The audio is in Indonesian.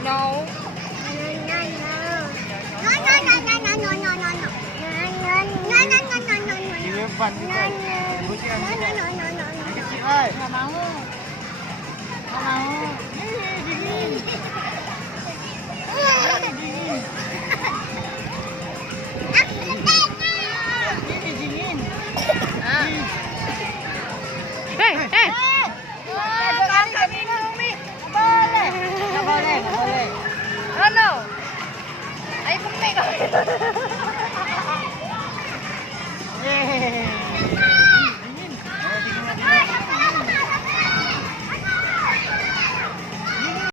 No. Depan kita. Busnya. Kecil ai. Nggak mau. Nggak mau. Dingin. Dingin. Dingin. Ah. Hey, hey. Kakak minum mie. Boleh. Nggak boleh, nggak boleh. No, no. Ay, kumik. Yeay.